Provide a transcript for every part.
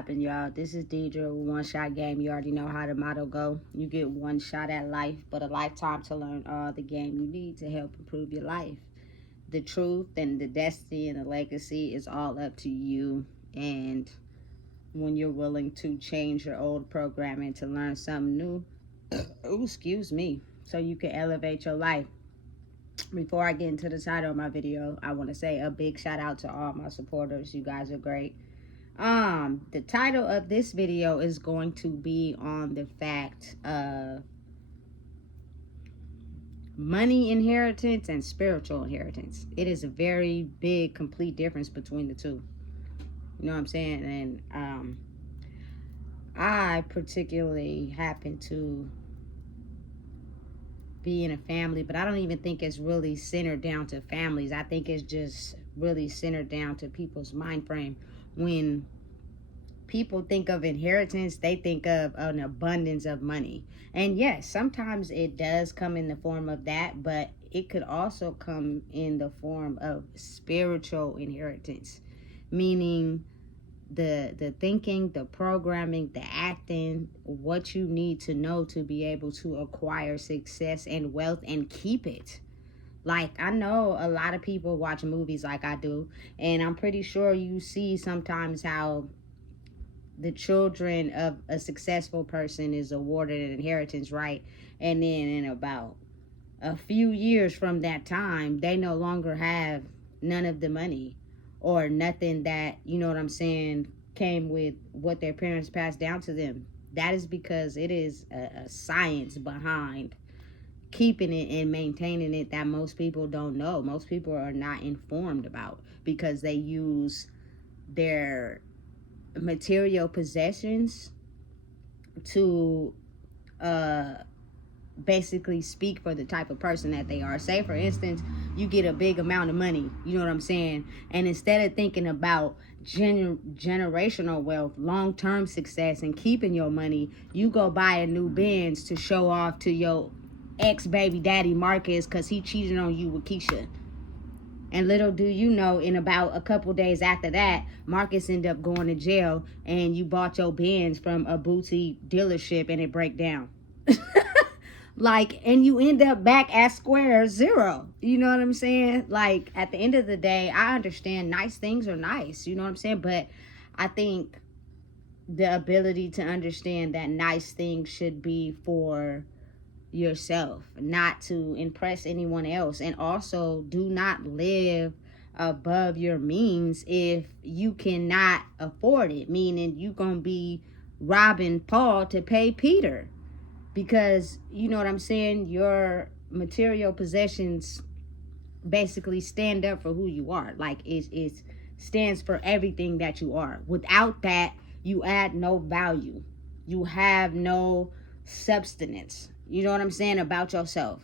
poppin', y'all? This is Deidre with One Shot Game. You already know how the motto go. You get one shot at life, but a lifetime to learn all the game you need to help improve your life. The truth and the destiny and the legacy is all up to you. And when you're willing to change your old programming to learn something new, so you can elevate your life. Before I get into the title of my video, I want to say a big shout out to all my supporters. You guys are great. The title of this video is going to be on the fact of money inheritance and spiritual inheritance. It is a very big, complete difference between the two. You know what I'm saying? And I particularly happen to be in a family, but I don't even think it's really centered down to families. I think it's just really centered down to people's mind frame. When people think of inheritance, they think of an abundance of money. And yes, sometimes it does come in the form of that, but it could also come in the form of spiritual inheritance, meaning the thinking, the programming, the acting, what you need to know to be able to acquire success and wealth and keep it. Like, I know a lot of people watch movies like I do, and I'm pretty sure you see sometimes how the children of a successful person is awarded an inheritance, right? And then in about a few years from that time, they no longer have none of the money or nothing that, you know what I'm saying, came with what their parents passed down to them. That is because it is a science behind keeping it and maintaining it that most people don't know. Most people are not informed about, because they use their material possessions to basically speak for the type of person that they are. Say, for instance, you get a big amount of money, you know what I'm saying, and instead of thinking about generational wealth, long-term success, and keeping your money, you go buy a new Benz to show off to your ex-baby daddy Marcus because he cheated on you with Keisha. And little do you know, in about a couple days after that, Marcus ended up going to jail, and you bought your Benz from a boutique dealership and it break down. Like, and you end up back at square zero. You know what I'm saying? Like, at the end of the day, I understand nice things are nice. You know what I'm saying? But I think the ability to understand that nice things should be for yourself, not to impress anyone else. And also, do not live above your means if you cannot afford it, meaning you gonna be robbing Paul to pay Peter, because, you know what I'm saying, your material possessions basically stand up for who you are. Like, it stands for everything that you are. Without that, you add no value, you have no substance, you know what I'm saying, about yourself,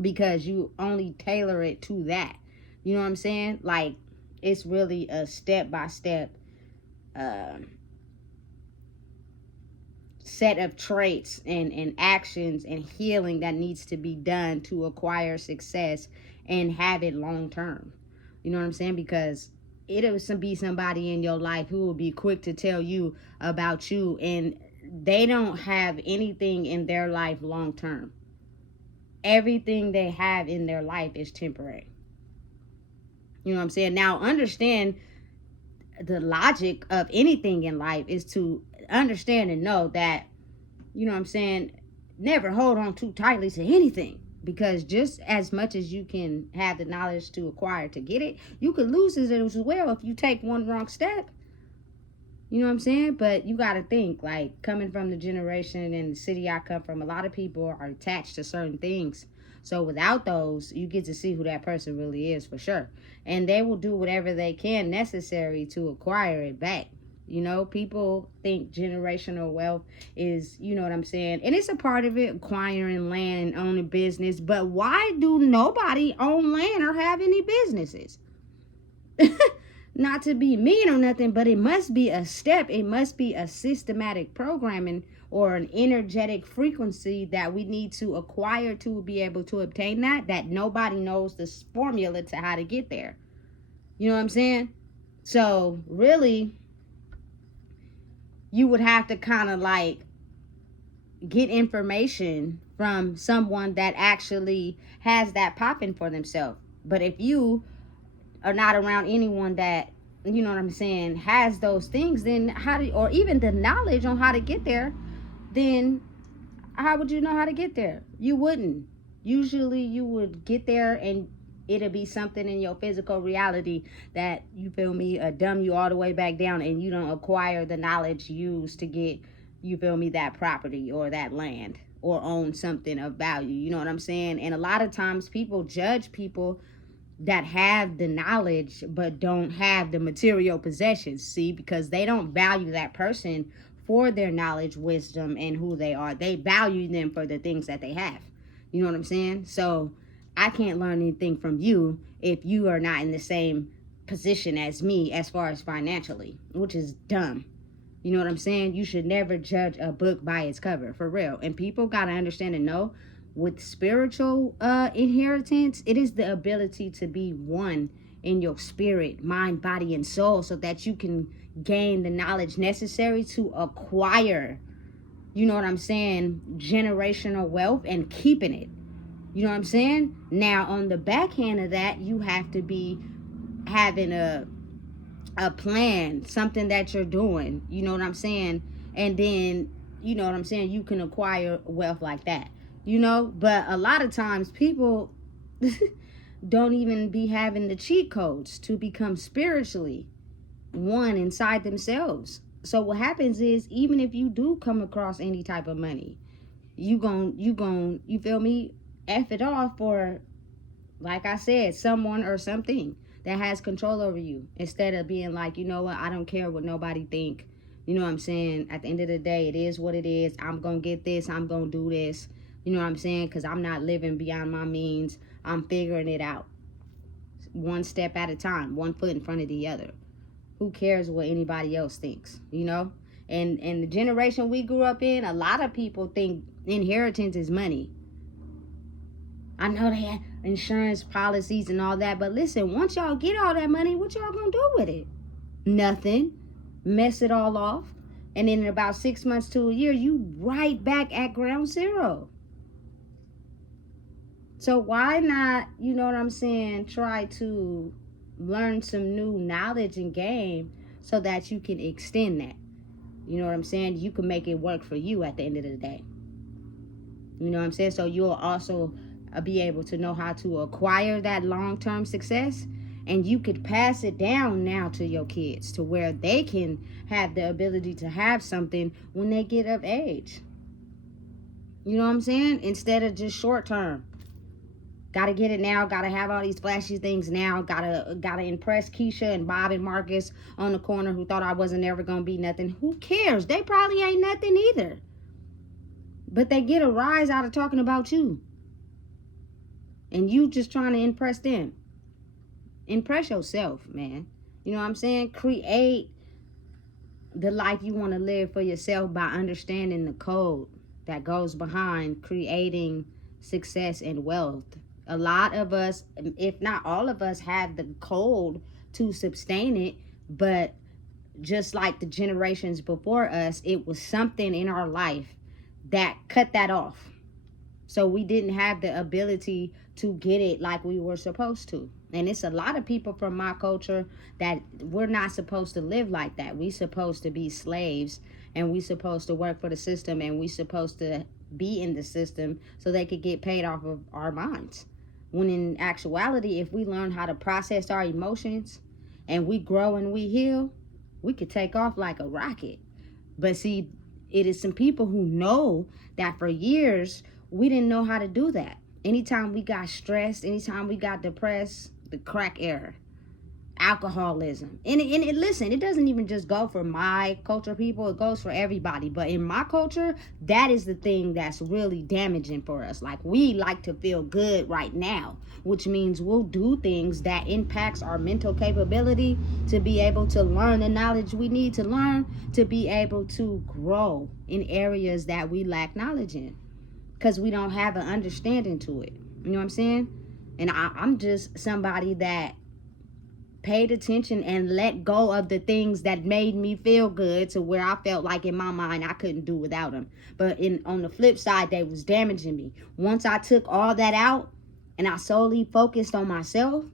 because you only tailor it to that. You know what I'm saying? Like, it's really a step-by-step set of traits and actions and healing that needs to be done to acquire success and have it long term. You know what I'm saying? Because it'll be somebody in your life who will be quick to tell you about you, and they don't have anything in their life long term. Everything they have in their life is temporary. You know what I'm saying? Now, understand the logic of anything in life is to understand and know that, you know what I'm saying, never hold on too tightly to anything, because just as much as you can have the knowledge to acquire to get it, you could lose it as well if you take one wrong step. You know what I'm saying? But you got to think, like, coming from the generation and the city I come from, a lot of people are attached to certain things. So without those, you get to see who that person really is for sure. And they will do whatever they can necessary to acquire it back. You know, people think generational wealth is, you know what I'm saying, and it's a part of it, acquiring land and owning business. But why do nobody own land or have any businesses? Not to be mean or nothing, but it must be a step. It must be a systematic programming or an energetic frequency that we need to acquire to be able to obtain that nobody knows the formula to how to get there. You know what I'm saying? So really, you would have to kind of like get information from someone that actually has that popping for themselves. But if you are not around anyone that, you know what I'm saying, has those things, then how do, or even the knowledge on how to get there, then how would you know how to get there? You wouldn't. Usually you would get there and it'll be something in your physical reality that, you feel me, dumb you all the way back down, and you don't acquire the knowledge used to get, you feel me, that property or that land or own something of value. You know what I'm saying? And a lot of times people judge people that have the knowledge but don't have the material possessions, see, because they don't value that person for their knowledge, wisdom, and who they are. They value them for the things that they have. You know what I'm saying? So I can't learn anything from you if you are not in the same position as me as far as financially, which is dumb. You know what I'm saying? You should never judge a book by its cover, for real. And people gotta understand and know, with spiritual inheritance, it is the ability to be one in your spirit, mind, body, and soul, so that you can gain the knowledge necessary to acquire, you know what I'm saying, generational wealth and keeping it. You know what I'm saying? Now, on the backhand of that, you have to be having a plan, something that you're doing, you know what I'm saying? And then, you know what I'm saying, you can acquire wealth like that, you know? But a lot of times people don't even be having the cheat codes to become spiritually one inside themselves. So what happens is, even if you do come across any type of money, you feel me, F it off for, like I said, someone or something that has control over you, instead of being like, you know what, I don't care what nobody think. You know what I'm saying? At the end of the day, it is what it is. I'm gonna get this, I'm gonna do this. You know what I'm saying? Because I'm not living beyond my means. I'm figuring it out one step at a time, one foot in front of the other. Who cares what anybody else thinks, you know? And the generation we grew up in, a lot of people think inheritance is money. I know they have insurance policies and all that, but listen, once y'all get all that money, what y'all gonna do with it? Nothing. Mess it all off, and then in about 6 months to a year, you right back at ground zero. So why not, you know what I'm saying, try to learn some new knowledge and game so that you can extend that. You know what I'm saying? You can make it work for you at the end of the day. You know what I'm saying? So you'll also be able to know how to acquire that long-term success, and you could pass it down now to your kids to where they can have the ability to have something when they get of age. You know what I'm saying? Instead of just short-term. Gotta get it now, gotta have all these flashy things now, gotta impress Keisha and Bob and Marcus on the corner who thought I wasn't ever gonna be nothing. Who cares? They probably ain't nothing either. But they get a rise out of talking about you. And you just trying to impress them. Impress yourself, man. You know what I'm saying? Create the life you want to live for yourself by understanding the code that goes behind creating success and wealth. A lot of us, if not all of us, have the code to sustain it, but just like the generations before us, it was something in our life that cut that off. So we didn't have the ability to get it like we were supposed to. And it's a lot of people from my culture that we're not supposed to live like that. We supposed to be slaves, and we supposed to work for the system, and we supposed to be in the system so they could get paid off of our minds. When in actuality, if we learn how to process our emotions and we grow and we heal, we could take off like a rocket. But see, it is some people who know that for years we didn't know how to do that. Anytime we got stressed, anytime we got depressed, the crack era, alcoholism. And listen, it doesn't even just go for my culture people, it goes for everybody. But in my culture, that is the thing that's really damaging for us. Like, we like to feel good right now, which means we'll do things that impacts our mental capability to be able to learn the knowledge we need to learn, to be able to grow in areas that we lack knowledge in, because we don't have an understanding to it. You know what I'm saying? And I'm just somebody that paid attention and let go of the things that made me feel good to where I felt like in my mind I couldn't do without them. But on the flip side, they was damaging me. Once I took all that out and I solely focused on myself,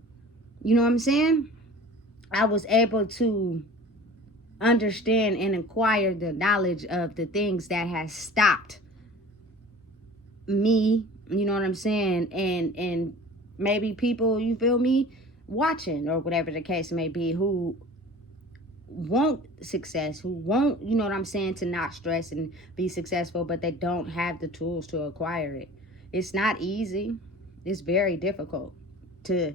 you know what I'm saying? I was able to understand and acquire the knowledge of the things that has stopped me, you know what I'm saying? And maybe people, you feel me, watching or whatever the case may be, who want success, who want, you know what I'm saying, to not stress and be successful, but they don't have the tools to acquire it. It's not easy. It's very difficult to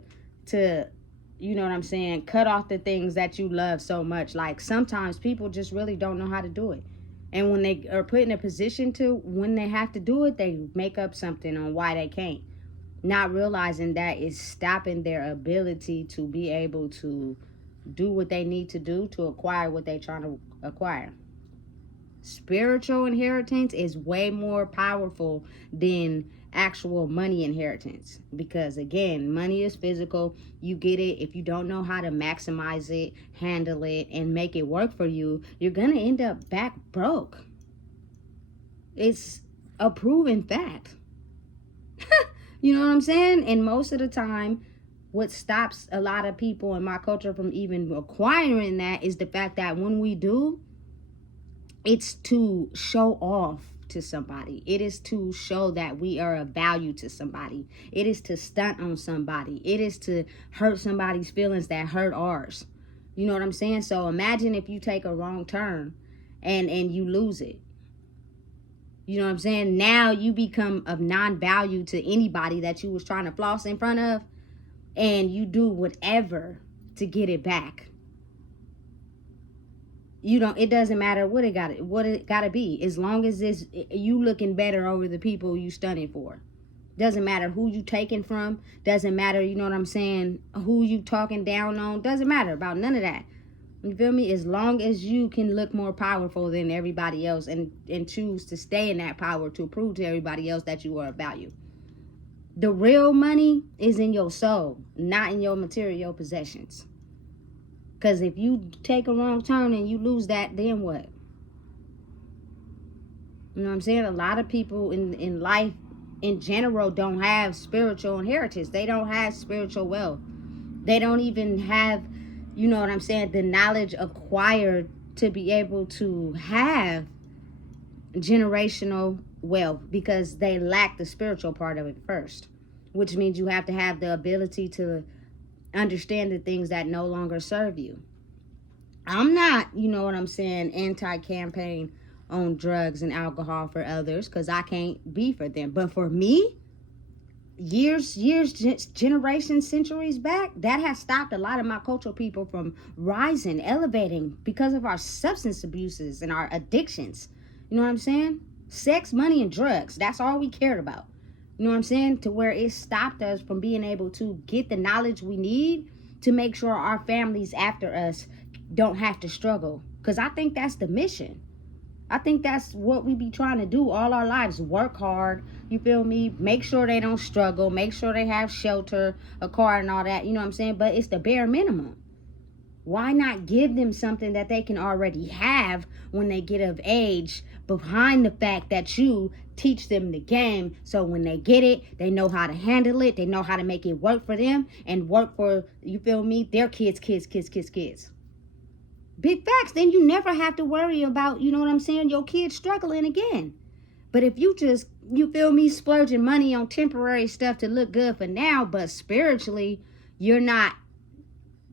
you know what I'm saying, cut off the things that you love so much. Like, sometimes people just really don't know how to do it. And when they are put in a position to, when they have to do it, they make up something on why they can't. Not realizing that is stopping their ability to be able to do what they need to do to acquire what they're trying to acquire. Spiritual inheritance is way more powerful than actual money inheritance, because again, money is physical. You get it. If you don't know how to maximize it, handle it, and make it work for you, you're gonna end up back broke. It's a proven fact. You know what I'm saying? And most of the time, what stops a lot of people in my culture from even acquiring that is the fact that when we do, it's to show off to somebody. It is to show that we are of value to somebody. It is to stunt on somebody. It is to hurt somebody's feelings that hurt ours. You know what I'm saying? So imagine if you take a wrong turn and you lose it. You know what I'm saying? Now you become of non-value to anybody that you was trying to floss in front of, and you do whatever to get it back. It doesn't matter what it gotta be, as long as it's you looking better over the people you stunning for. Doesn't matter who you taking from, doesn't matter, you know what I'm saying, who you talking down on, doesn't matter about none of that. You feel me? As long as you can look more powerful than everybody else and choose to stay in that power to prove to everybody else that you are of value. The real money is in your soul, not in your material possessions. Because if you take a wrong turn and you lose that, then what? You know what I'm saying? A lot of people in life in general don't have spiritual inheritance. They don't have spiritual wealth. They don't even have, you know what I'm saying, the knowledge acquired to be able to have generational wealth, because they lack the spiritual part of it first, which means you have to have the ability to understand the things that no longer serve you. I'm not, you know what I'm saying, anti-campaign on drugs and alcohol for others, because I can't be for them. But for me, years, generations, centuries back, that has stopped a lot of my cultural people from rising, elevating, because of our substance abuses and our addictions. You know what I'm saying? Sex, money, and drugs. That's all we cared about. You know what I'm saying? To where it stopped us from being able to get the knowledge we need to make sure our families after us don't have to struggle. Because I think that's the mission. I think that's what we be trying to do all our lives. Work hard, you feel me? Make sure they don't struggle. Make sure they have shelter, a car, and all that. You know what I'm saying? But it's the bare minimum. Why not give them something that they can already have when they get of age, behind the fact that you teach them the game, so when they get it, they know how to handle it, they know how to make it work for them and work for, you feel me, their kids. Big facts. Then you never have to worry about, you know what I'm saying, your kids struggling again. But if you just, you feel me, splurging money on temporary stuff to look good for now, but spiritually, you're not,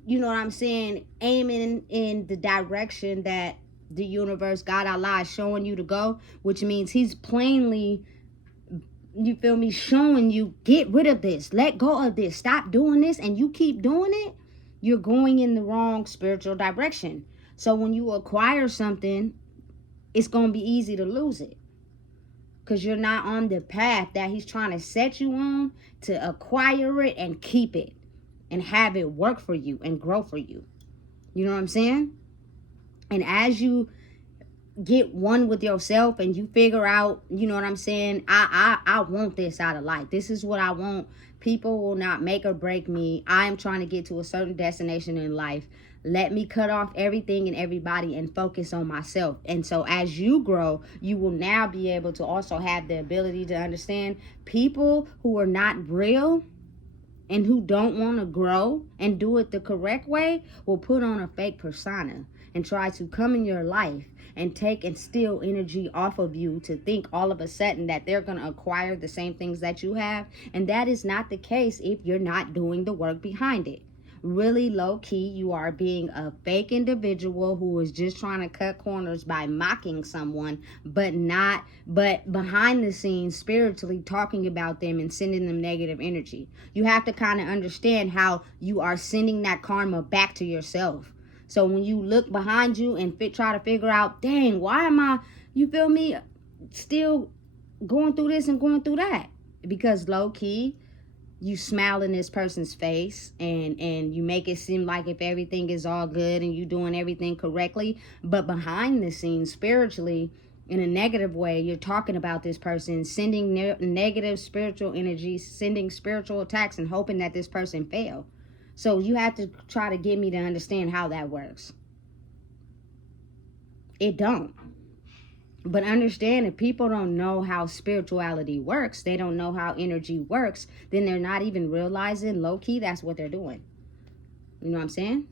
you know what I'm saying, aiming in the direction that the universe, God, Allah is showing you to go, which means he's plainly, you feel me, showing you, get rid of this, let go of this, stop doing this, and you keep doing it, you're going in the wrong spiritual direction. So when you acquire something, it's going to be easy to lose it, because you're not on the path that he's trying to set you on to acquire it and keep it and have it work for you and grow for you. You know what I'm saying? And as you get one with yourself and you figure out, you know what I'm saying, I want this out of life. This is what I want. People will not make or break me. I am trying to get to a certain destination in life. Let me cut off everything and everybody and focus on myself. And so as you grow, you will now be able to also have the ability to understand people who are not real and who don't want to grow and do it the correct way will put on a fake persona and try to come in your life and take and steal energy off of you to think all of a sudden that they're going to acquire the same things that you have. And that is not the case if you're not doing the work behind it. Really low key, you are being a fake individual who is just trying to cut corners by mocking someone, but behind the scenes spiritually talking about them and sending them negative energy. You have to kind of understand how you are sending that karma back to yourself. So when you look behind you and try to figure out, dang, why am I, you feel me, still going through this and going through that? Because low key, you smile in this person's face and you make it seem like if everything is all good and you doing everything correctly, but behind the scenes spiritually in a negative way, you're talking about this person, sending negative spiritual energy, sending spiritual attacks and hoping that this person fail. So you have to try to get me to understand how that works. It don't. But understand, if people don't know how spirituality works, they don't know how energy works, then they're not even realizing low-key that's what they're doing. You know what I'm saying?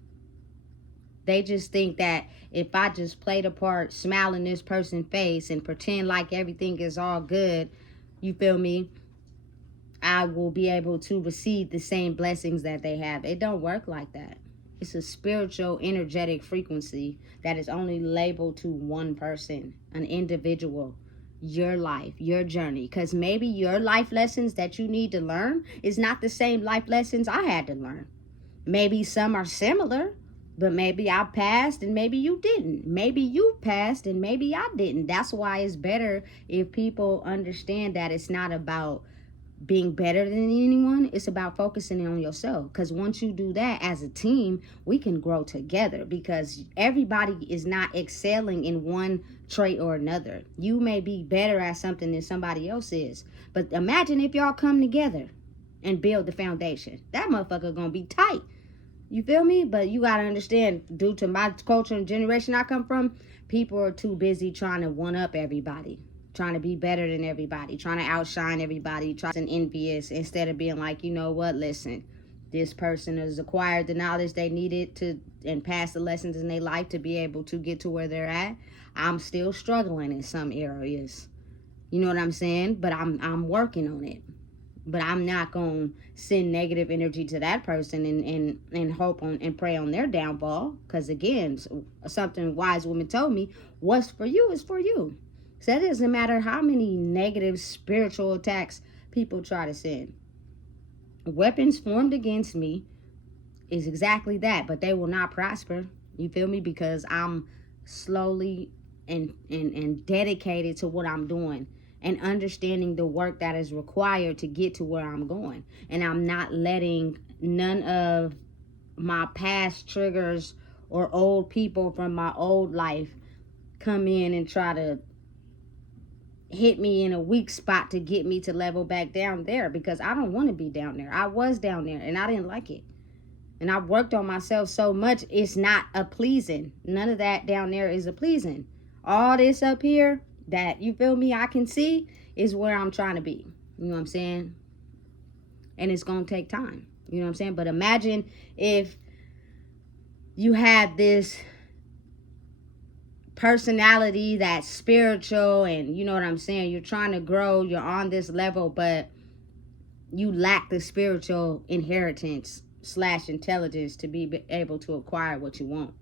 They just think that if I just play the part, smile in this person's face and pretend like everything is all good, you feel me, I will be able to receive the same blessings that they have. It don't work like that. It's a spiritual, energetic frequency that is only labeled to one person, an individual, your life, your journey. Because maybe your life lessons that you need to learn is not the same life lessons I had to learn. Maybe some are similar, but maybe I passed and maybe you didn't. Maybe you passed and maybe I didn't. That's why it's better if people understand that it's not about being better than anyone. It's about focusing on yourself, because once you do that as a team, we can grow together, because everybody is not excelling in one trait or another. You may be better at something than somebody else is, but imagine if y'all come together and build the foundation. That motherfucker gonna be tight. You feel me? But you gotta understand, due to my culture and generation I come from, people are too busy trying to one up everybody, trying to be better than everybody, trying to outshine everybody, trying to be envious, instead of being like, you know what, listen, this person has acquired the knowledge they needed to and passed the lessons in their life to be able to get to where they're at. I'm still struggling in some areas. You know what I'm saying? But I'm working on it. But I'm not going to send negative energy to that person and hope on and pray on their downfall. Because again, something wise woman told me, what's for you is for you. So it doesn't matter how many negative spiritual attacks people try to send. Weapons formed against me is exactly that, but they will not prosper. You feel me? Because I'm slowly and dedicated to what I'm doing and understanding the work that is required to get to where I'm going. And I'm not letting none of my past triggers or old people from my old life come in and try to hit me in a weak spot to get me to level back down there, because I don't want to be down there. I was down there and I didn't like it. And I worked on myself so much, it's not a pleasing. None of that down there is a pleasing. All this up here that, you feel me, I can see is where I'm trying to be. You know what I'm saying? And it's going to take time. You know what I'm saying? But imagine if you had this personality that's spiritual and, you know what I'm saying, you're trying to grow, you're on this level, but you lack the spiritual inheritance / intelligence to be able to acquire what you want.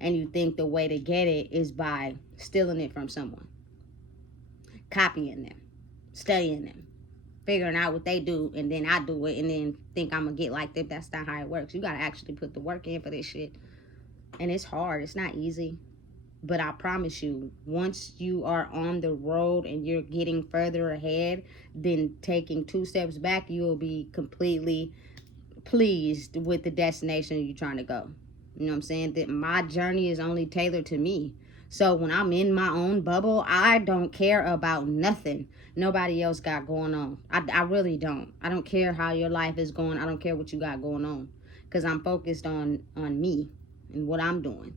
And you think the way to get it is by stealing it from someone, copying them, studying them, figuring out what they do, and then I do it and then think I'm gonna get like them. That's not how it works. You gotta actually put the work in for this shit. And it's hard. It's not easy. But I promise you, once you are on the road and you're getting further ahead than taking 2 steps back, you will be completely pleased with the destination you're trying to go. You know what I'm saying? That my journey is only tailored to me. So when I'm in my own bubble, I don't care about nothing nobody else got going on. I really don't. I don't care how your life is going. I don't care what you got going on, because I'm focused on me and what I'm doing.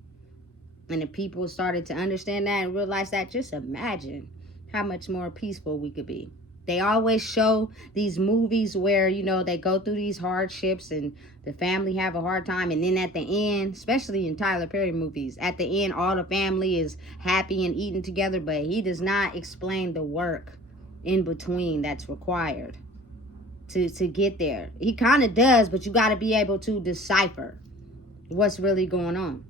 And if people started to understand that and realize that, just imagine how much more peaceful we could be. They always show these movies where, they go through these hardships and the family have a hard time. And then at the end, especially in Tyler Perry movies, at the end, all the family is happy and eating together. But he does not explain the work in between that's required to get there. He kind of does, but you got to be able to decipher what's really going on.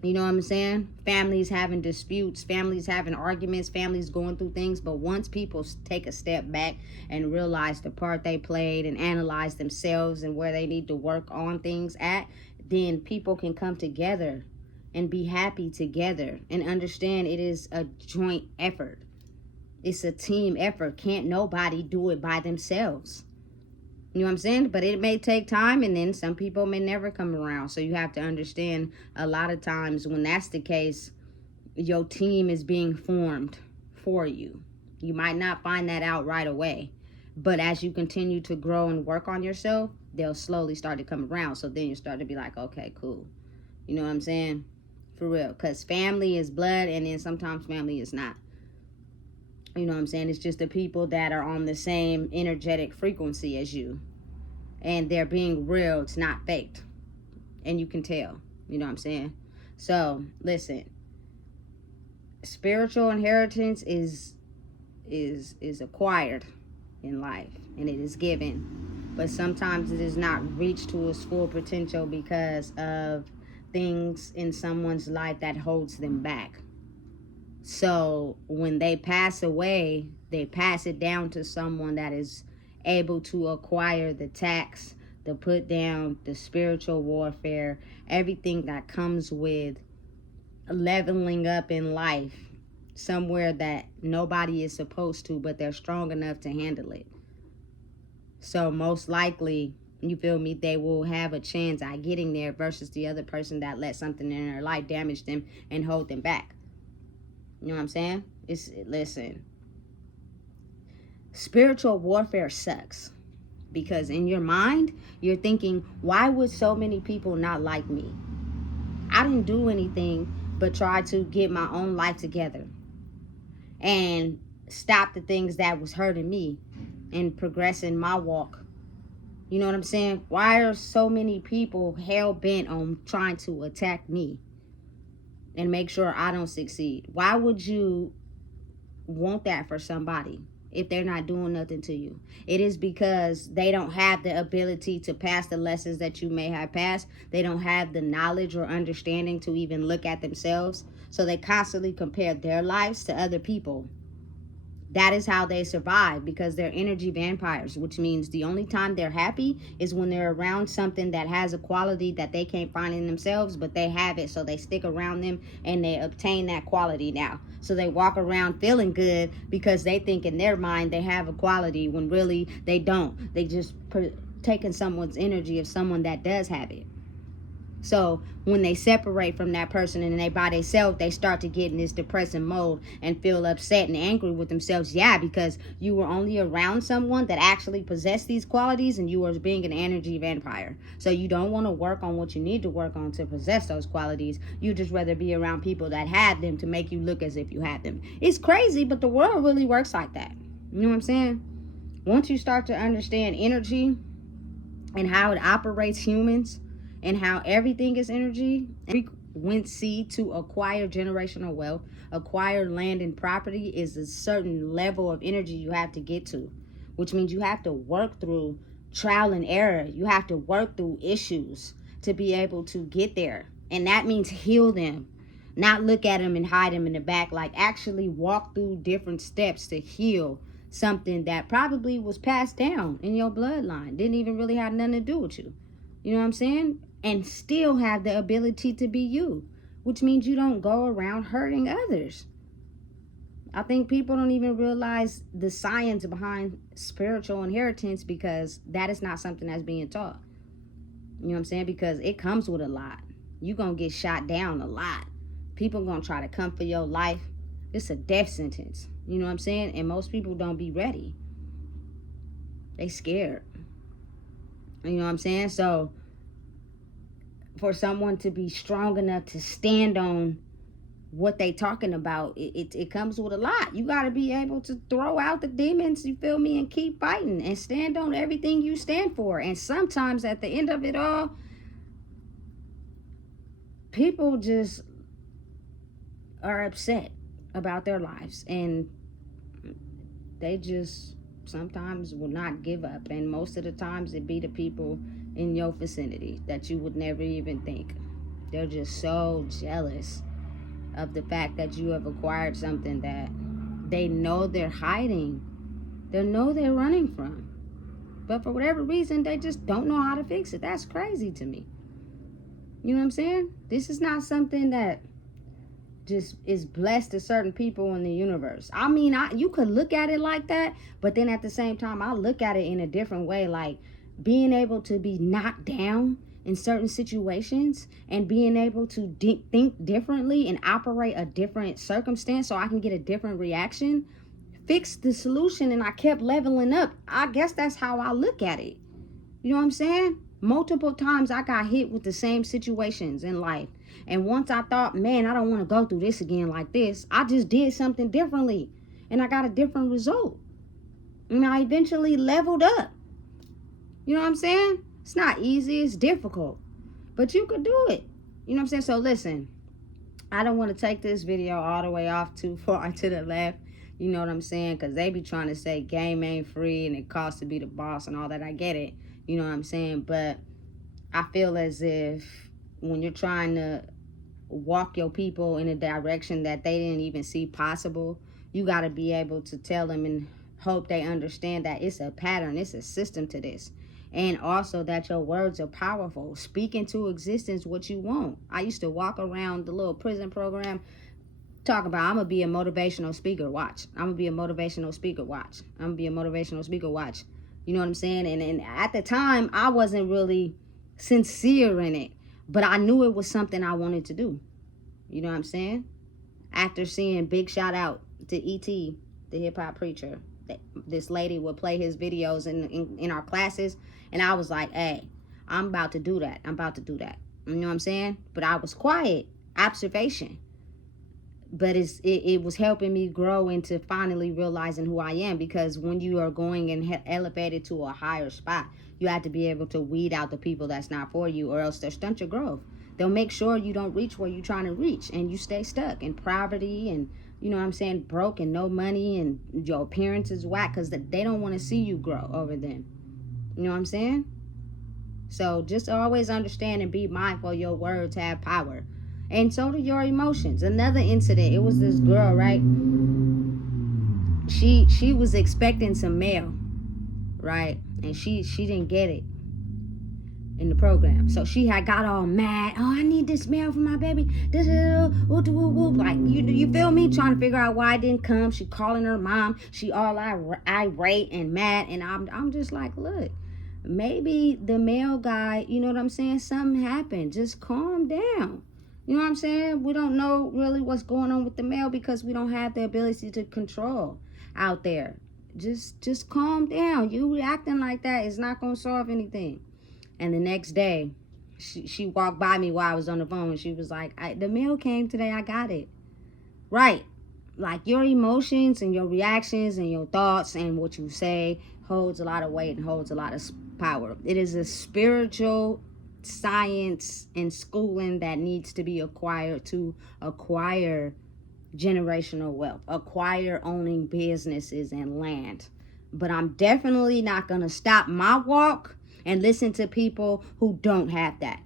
You know what I'm saying? Families having disputes, families having arguments, families going through things. But once people take a step back and realize the part they played and analyze themselves and where they need to work on things at, then people can come together and be happy together and understand it is a joint effort. It's a team effort. Can't nobody do it by themselves. You know what I'm saying? But it may take time, and then some people may never come around. So you have to understand, a lot of times when that's the case, your team is being formed for you. You might not find that out right away. But as you continue to grow and work on yourself, they'll slowly start to come around. So then you start to be like, okay, cool. You know what I'm saying? For real. Because family is blood, and then sometimes family is not. You know what I'm saying? It's just the people that are on the same energetic frequency as you. And they're being real. It's not faked. And you can tell. You know what I'm saying? So, listen. Spiritual inheritance is acquired in life. And it is given. But sometimes it is not reached to its full potential because of things in someone's life that holds them back. So when they pass away, they pass it down to someone that is able to acquire the tax, the put down, the spiritual warfare, everything that comes with leveling up in life, somewhere that nobody is supposed to, but they're strong enough to handle it. So most likely, you feel me, they will have a chance at getting there versus the other person that let something in their life damage them and hold them back. You know what I'm saying? Listen, spiritual warfare sucks because in your mind, you're thinking, why would so many people not like me? I didn't do anything but try to get my own life together and stop the things that was hurting me and progress in my walk. You know what I'm saying? Why are so many people hell-bent on trying to attack me and make sure I don't succeed? Why would you want that for somebody if they're not doing nothing to you? It is because they don't have the ability to pass the lessons that you may have passed. They don't have the knowledge or understanding to even look at themselves. So they constantly compare their lives to other people. That is how they survive, because they're energy vampires, which means the only time they're happy is when they're around something that has a quality that they can't find in themselves, but they have it, so they stick around them and they obtain that quality now. So they walk around feeling good because they think in their mind they have a quality when really they don't. They just taking someone's energy of someone that does have it. So when they separate from that person and they by themselves, they start to get in this depressive mode and feel upset and angry with themselves. Yeah, because you were only around someone that actually possessed these qualities and you were being an energy vampire. So you don't want to work on what you need to work on to possess those qualities. You just rather be around people that have them to make you look as if you have them. It's crazy, but the world really works like that. You know what I'm saying? Once you start to understand energy and how it operates humans, and how everything is energy, frequency to acquire generational wealth, acquire land and property is a certain level of energy you have to get to, which means you have to work through trial and error. You have to work through issues to be able to get there. And that means heal them, not look at them and hide them in the back, like actually walk through different steps to heal something that probably was passed down in your bloodline. Didn't even really have nothing to do with you. You know what I'm saying? And still have the ability to be you, which means you don't go around hurting others. I think people don't even realize the science behind spiritual inheritance because that is not something that's being taught. You know what I'm saying? Because it comes with a lot. You're going to get shot down a lot. People gonna try to come for your life. It's a death sentence. You know what I'm saying? And most people don't be ready. They scared. You know what I'm saying? So for someone to be strong enough to stand on what they talking about, it comes with a lot. You got to be able to throw out the demons, you feel me, and keep fighting and stand on everything you stand for. And sometimes at the end of it all, people just are upset about their lives, and they just sometimes will not give up. And most of the times it be the people in your vicinity that you would never even think. They're just so jealous of the fact that you have acquired something that they know they're hiding. They know they're running from. But for whatever reason, they just don't know how to fix it. That's crazy to me. You know what I'm saying? This is not something that just is blessed to certain people in the universe. I mean, you could look at it like that, but then at the same time, I look at it in a different way, like being able to be knocked down in certain situations and being able to think differently and operate a different circumstance so I can get a different reaction, fix the solution, and I kept leveling up. I guess that's how I look at it. You know what I'm saying? Multiple times I got hit with the same situations in life. And once I thought, man, I don't want to go through this again like this, I just did something differently. And I got a different result. And I eventually leveled up. You know what I'm saying? It's not easy. It's difficult. But you could do it. You know what I'm saying? So listen, I don't want to take this video all the way off too far to the left. You know what I'm saying? Because they be trying to say game ain't free and it costs to be the boss and all that. I get it. You know what I'm saying? But I feel as if when you're trying to walk your people in a direction that they didn't even see possible, you got to be able to tell them and hope they understand that it's a pattern, it's a system to this. And also that your words are powerful. Speak into existence what you want. I used to walk around the little prison program talk about, I'm going to be a motivational speaker, watch. I'm going to be a motivational speaker, watch. I'm going to be a motivational speaker, watch. You know what I'm saying? And at the time, I wasn't really sincere in it, but I knew it was something I wanted to do. You know what I'm saying? After seeing, big shout out to E.T., the hip hop preacher. This lady would play his videos in our classes, and I was like, hey, I'm about to do that. I'm about to do that. You know what I'm saying? But I was quiet, observation. But it was helping me grow into finally realizing who I am, because when you are going and elevated to a higher spot, you have to be able to weed out the people that's not for you, or else they'll stunt your growth. They'll make sure you don't reach where you're trying to reach, and you stay stuck in poverty and, you know what I'm saying, broke and no money, and your appearance is whack because they don't want to see you grow over them. You know what I'm saying? So just always understand and be mindful your words have power. And so do your emotions. Another incident, it was this girl, right? She was expecting some mail, right? And she didn't get it in the program. So she had got all mad. Oh, I need this mail for my baby. This is like, you feel me? Trying to figure out why it didn't come. She calling her mom. She all irate and mad. And I'm just like, look, maybe the mail guy, you know what I'm saying? Something happened. Just calm down. You know what I'm saying? We don't know really what's going on with the mail because we don't have the ability to control out there. Just calm down. You reacting like that is not going to solve anything. And the next day, she walked by me while I was on the phone, and she was like, the mail came today. I got it. Right. Like, your emotions and your reactions and your thoughts and what you say holds a lot of weight and holds a lot of power. It is a spiritual science and schooling that needs to be acquired to acquire generational wealth, acquire owning businesses and land. But I'm definitely not going to stop my walk and listen to people who don't have that.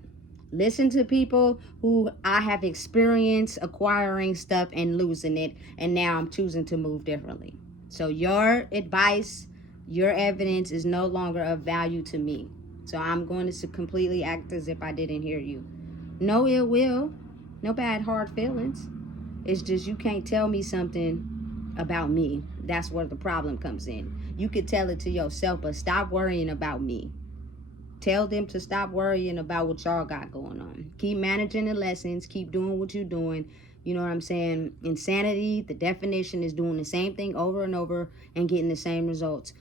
Listen to people who I have experienced acquiring stuff and losing it, and now I'm choosing to move differently. So your advice, your evidence is no longer of value to me. So I'm going to completely act as if I didn't hear you. No ill will, no bad hard feelings. It's just you can't tell me something about me. That's where the problem comes in. You could tell it to yourself, but stop worrying about me. Tell them to stop worrying about what y'all got going on. Keep managing the lessons. Keep doing what you're doing. You know what I'm saying? Insanity, the definition is doing the same thing over and over and getting the same results.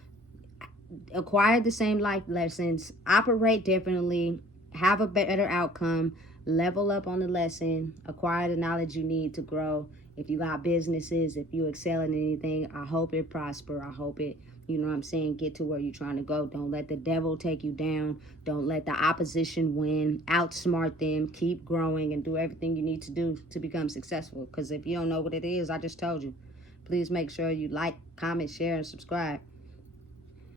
Acquire the same life lessons, operate differently, have a better outcome, level up on the lesson, acquire the knowledge you need to grow. If you got businesses, if you excel in anything, I hope it prosper. I hope it, you know what I'm saying, get to where you're trying to go. Don't let the devil take you down. Don't let the opposition win. Outsmart them. Keep growing and do everything you need to do to become successful. Because if you don't know what it is, I just told you. Please make sure you like, comment, share, and subscribe.